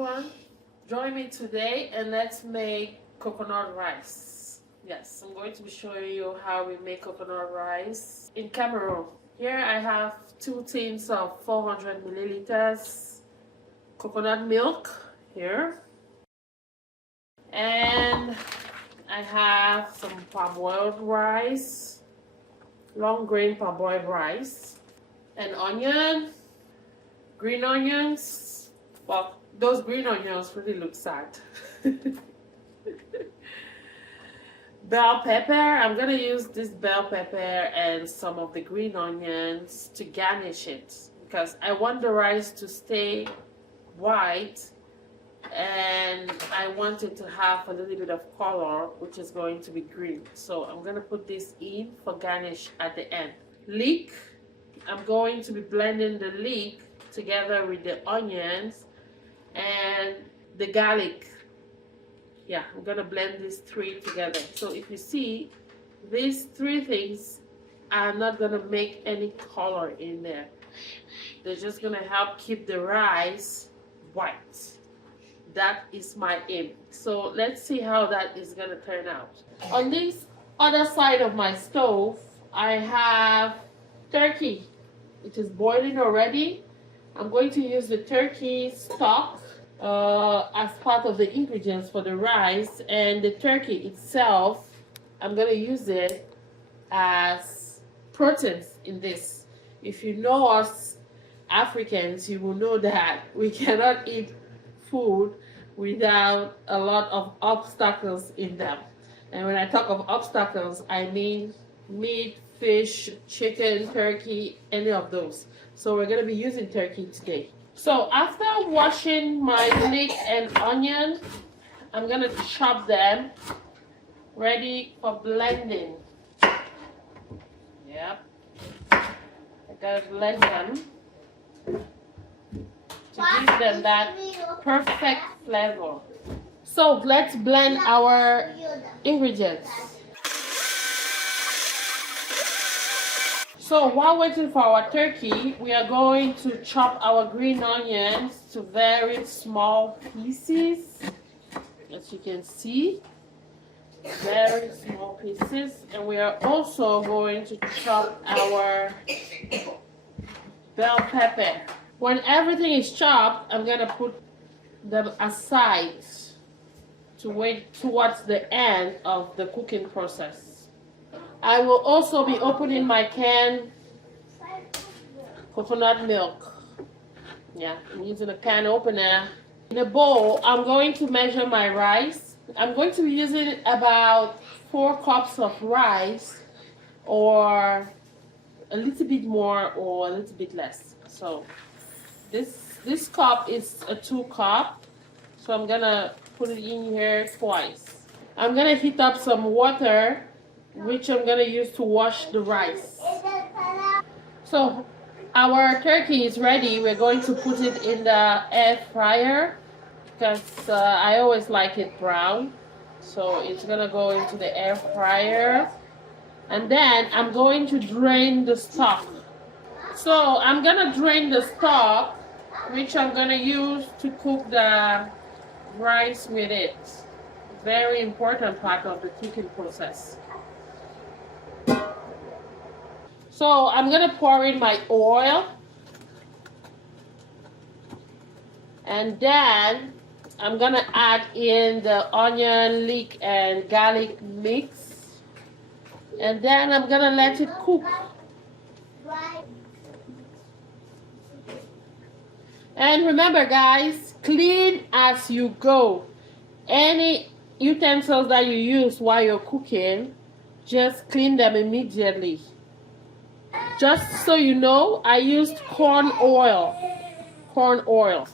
everyone. Join me today and let's make coconut rice. Yes, I'm going to be showing you how we make coconut rice in Cameroon. Here I have 2 tins of 400 milliliters coconut milk here. And I have some parboiled rice, long grain parboiled rice, an onion, green onions. Well, those green onions really look sad. Bell pepper. I'm gonna use this bell pepper and some of the green onions to garnish it because I want the rice to stay white and I want it to have a little bit of color, which is going to be green. So I'm gonna put this in for garnish at the end. Leek. I'm going to be blending the leek together with the onions and the garlic. Yeah, I'm gonna blend these 3 together. So if you see, these 3 things are not gonna make any color in there. They're just gonna help keep the rice white. That is my aim. So let's see how that is gonna turn out. On this other side of my stove, I have turkey. It is boiling already. I'm going to use the turkey stock as part of the ingredients for the rice, and the turkey itself, I'm going to use it as proteins in this. If you know us Africans, you will know that we cannot eat food without a lot of obstacles in them. And when I talk of obstacles, I mean meat, fish, chicken, turkey, any of those. So we're going to be using turkey today. So after washing my leek and onion, I'm going to chop them ready for blending. Yep. I got to blend them to give them that perfect flavor. So let's blend our ingredients. So while waiting for our turkey, we are going to chop our green onions to very small pieces. As you can see, very small pieces. And we are also going to chop our bell pepper. When everything is chopped, I'm gonna put them aside to wait towards the end of the cooking process. I will also be opening my canned coconut milk. Yeah, I'm using a can opener. In a bowl, I'm going to measure my rice. I'm going to be using about 4 cups of rice, or a little bit more or a little bit less. So this cup is a 2 cup. So I'm gonna put it in here twice. I'm gonna heat up some water, which I'm gonna use to wash the rice. So our turkey is ready. We're going to put it in the air fryer because I always like it brown. So it's gonna go into the air fryer, and then I'm going to drain the stock. So I'm gonna drain the stock, which I'm gonna use to cook the rice with it. Very important part of the cooking process. So I'm gonna pour in my oil, and then I'm gonna add in the onion, leek, and garlic mix, and then I'm gonna let it cook. And remember, guys, clean as you go. Any utensils that you use while you're cooking, just clean them immediately. Just so you know, I used corn oil. Corn oil.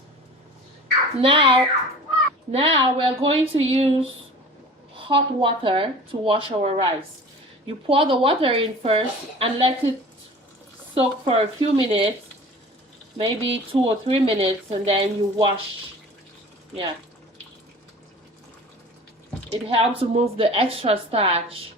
Now we're going to use hot water to wash our rice. You pour the water in first and let it soak for a few minutes, maybe 2 or 3 minutes, and then you wash. Yeah. It helps remove the extra starch.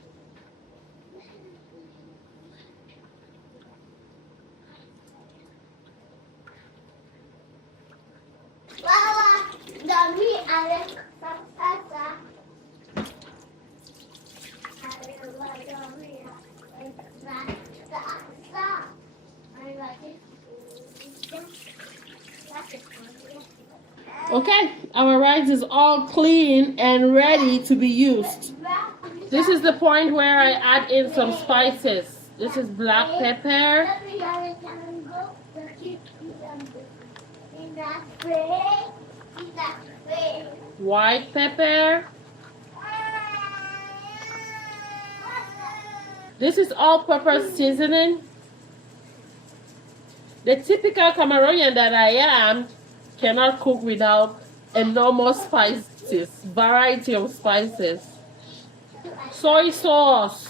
Okay, our rice is all clean and ready to be used. This is the point where I add in some spices. This is black pepper, white pepper. This is all-purpose seasoning. The typical Cameroonian that I am cannot cook without enormous spices, variety of spices. Soy sauce.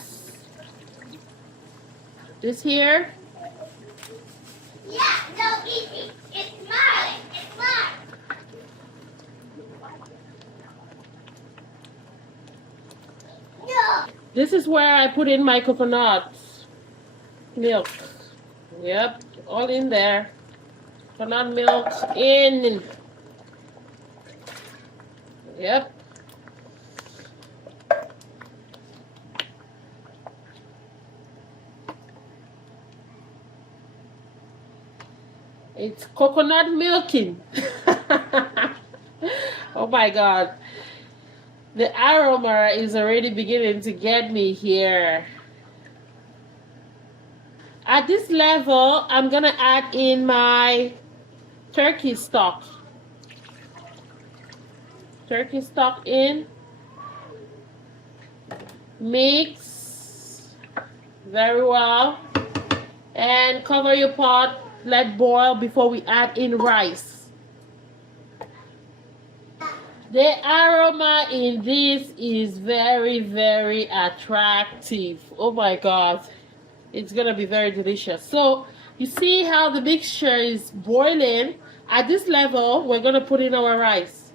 This here. Yeah, no, it's mine. It's mine. No. This is where I put in my coconut milk. Yep, all in there. Coconut milk in. Yep. It's coconut milking. Oh my God. The aroma is already beginning to get me here. At this level, I'm gonna add in my turkey stock. Turkey stock in. Mix very well. And cover your pot. Let boil before we add in rice. The aroma in this is very, very attractive. Oh my God. It's gonna be very delicious. So you see how the mixture is boiling. At this level, we're gonna put in our rice.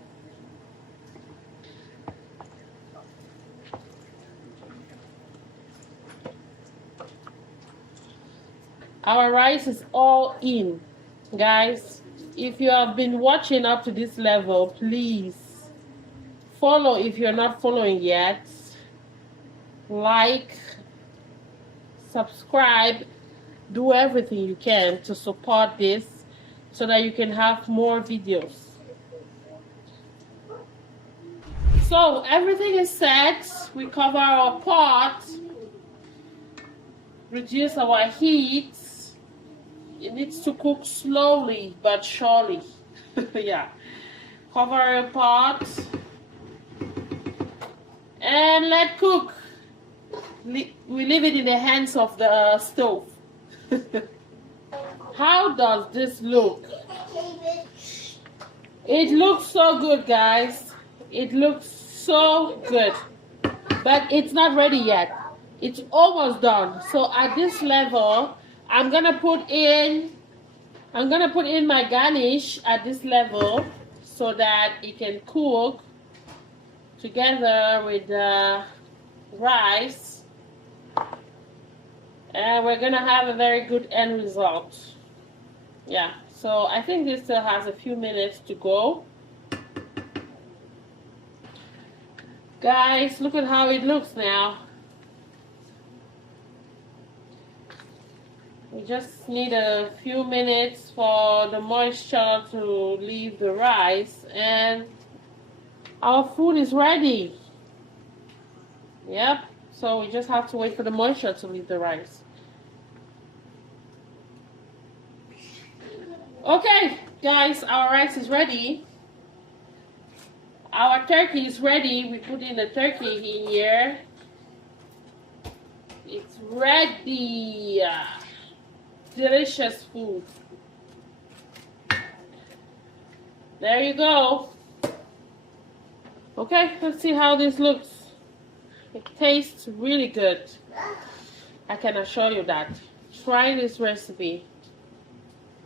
Our rice is all in. Guys, if you have been watching up to this level, please follow if you're not following yet. Like, subscribe, do everything you can to support this so that you can have more videos. So everything is set. We cover our pot, reduce our heat. It needs to cook slowly but surely. Yeah. Cover your pot and let cook. We leave it in the hands of the stove. How does this look? It looks so good, guys. It looks so good. But it's not ready yet. It's almost done. So at this level, I'm gonna put in my garnish at this level so that it can cook together with the rice, and we're gonna have a very good end result. Yeah, so I think this still has a few minutes to go. Guys, look at how it looks now. We just need a few minutes for the moisture to leave the rice, and our food is ready. Yep, so we just have to wait for the moisture to leave the rice. Okay, guys, our rice is ready. Our turkey is ready. We put in the turkey in here. It's ready. Delicious food. There you go. Okay, let's see how this looks. It tastes really good. I can assure you that. Try this recipe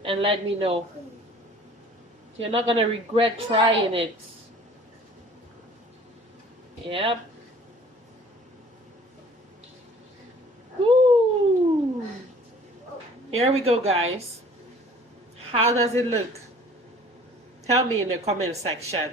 and let me know. You're not gonna regret trying it. Yep. Woo. Here we go, guys. How does it look? Tell me in the comment section.